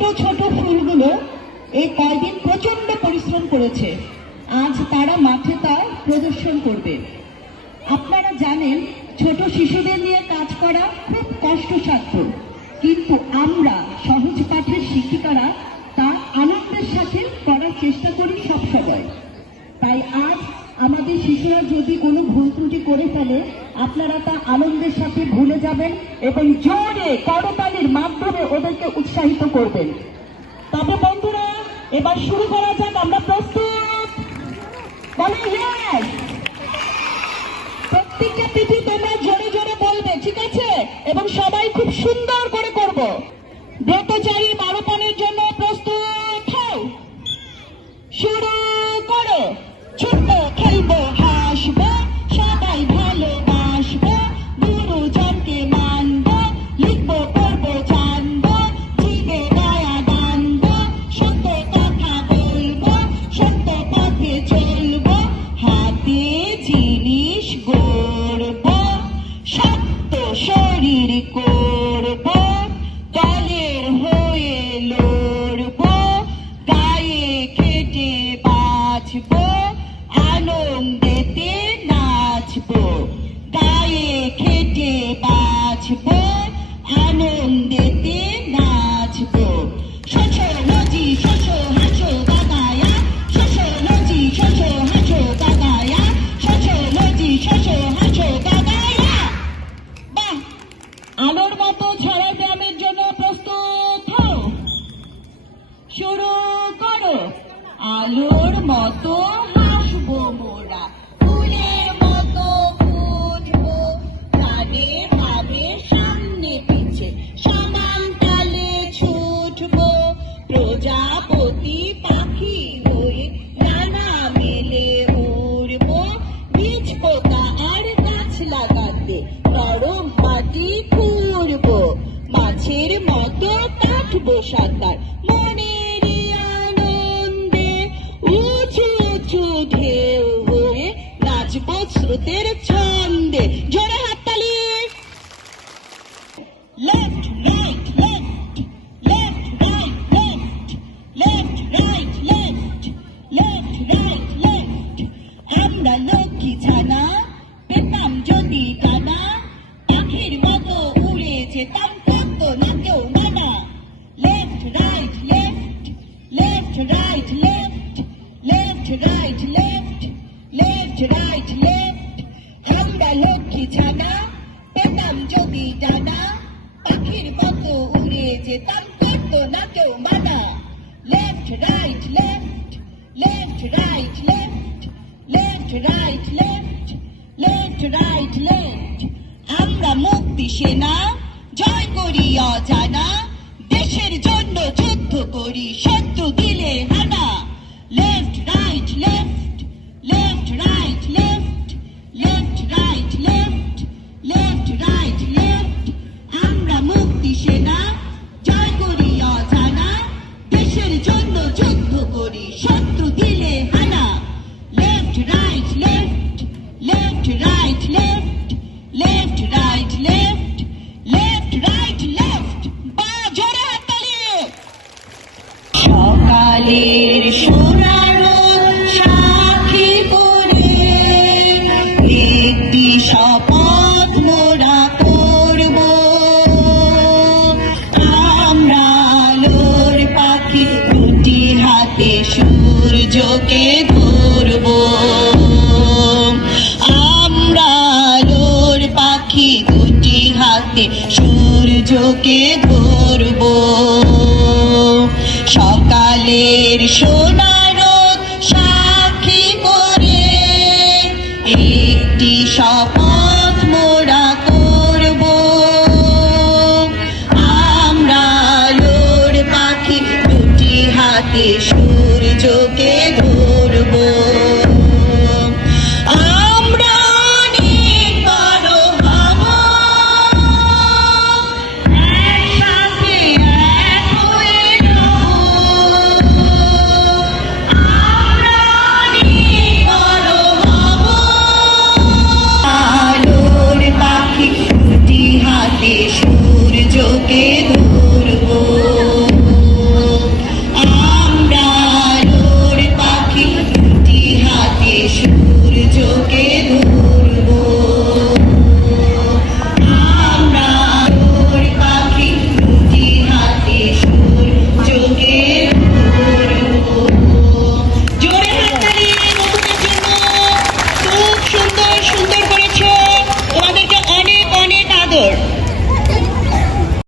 ছোট ছোট ফুলগুলো এই কয়দিন প্রচন্ড পরিশ্রম করেছে, আজ তারা মাঠে তা প্রদর্শন করবে। আপনারা জানেন ছোট শিশুদের নিয়ে কাজ করা খুব কষ্টসাধ্য, কিন্তু আমরা সহজ পাঠের শিক্ষিকারা তা আনন্দের সাথে করার চেষ্টা করি সবসময়। তাই আজ আমাদের শিশুরা যদি কোনো ভুল ত্রুটি করে ফেলে, আপনারা তা আনন্দের সাথে ভুলে যাবেন এবং জোরে করতালির মাধ্যমে ওদেরকে উৎসাহিত করবেন। তবে বন্ধুরা, এবার শুরু করা যাক। আমরা প্রস্তুত? বলো ইয়েস। প্রত্যেকটা পিঠি তোমরা জোরে জোরে বলবে, ঠিক আছে? এবং সবাই খুব সুন্দর করে করব। ব্রতচারী মারোপণের জন্য প্রস্তুত হও, শুরু করো। ছোট্ট খেলবো, হাসবো, সবাই ভালোবাসবো, গুরুজনকে মানবো, লিখবো, পড়বো, জানবো, জিবে গায়া গানবো, সত্য কথা বলবো, সত্য পথে চলবো, হাতে জিনিস গড়বো, সত্য শরীর করবো, দলের হয়ে লড়বো, গায়ে খেটে বাঁচবো, আনন্দেতে নাচবো, গায়ে খেটে বাঁচবো, আনন্দেতে নাচবো। সোশ্যোলজি শোষো হাসো গাগায়া, সোশ্যোলজি শোষো হাসো গাগায়া, সোশ্যোলজি শোষো হাসো গাগায়া। বাহ! আলোর মতো ঝরা গ্রামের জন্য প্রস্তুত হও, শুরু করো। আলোর মতো হাসবো মোরা, ফুলের মতো ফুটবো, প্রাণে ভাবে সামনে পিছে সমান তালে ছুটবো, প্রজাপতি পাখি হয়ে নানা মেলে উড়বো, বীজ পোকা আর গাছ লাগাতে নরম মাটি খুঁড়বো, মাছের মতো কাটবো সাঁতার মনের আনন্দে, উঁচু উঁচু ঢেউ হয়ে নাচবো স্রোতের ছন্দে। জোরে হাততালি। Left right left, left right left, left right left, left right left. আমরা লক্ষ্মী ছানা, পেতাম যদি ডানা, পাখির মতো উড়ে যেতাম, করতো না কেউ মানা। Left right left, left right left, left right left, left right left. আমরা লক্ষ্মী ছানা, পেতাম যদি ডানা, পাখির মতো উড়ে যেতাম, করতো না কেউ মানা। Left right left, left right left, left right left, left right left. আমরা মুক্তি সেনা, জয় করি অজানা, দেশের জন্য যুদ্ধ করি, শত্রু দিলে হানা। Left right left, left right left, left right left, left right left. আমরা মুক্তি সেনা, জয় করি অজানা, দেশের জন্য যুদ্ধ করি, শত্রু দিলে হানা। Left right left, left right left, left right left, left right left. বা জোরে হাততালি। সকালের সোনার সাক্ষী করে একটি শপথ মোরা করব, আমরা আলোর পাখি দুটি হাতে সূর্যকে ধরব, আমরা আলোর পাখি দুটি হাতে সূর্যকে ধরব। সকালের সোনার সাক্ষী করে একটি শপথ মোরা করব, আমরা আলোর পাখি দুটি হাতে সূর্যকে ধরব।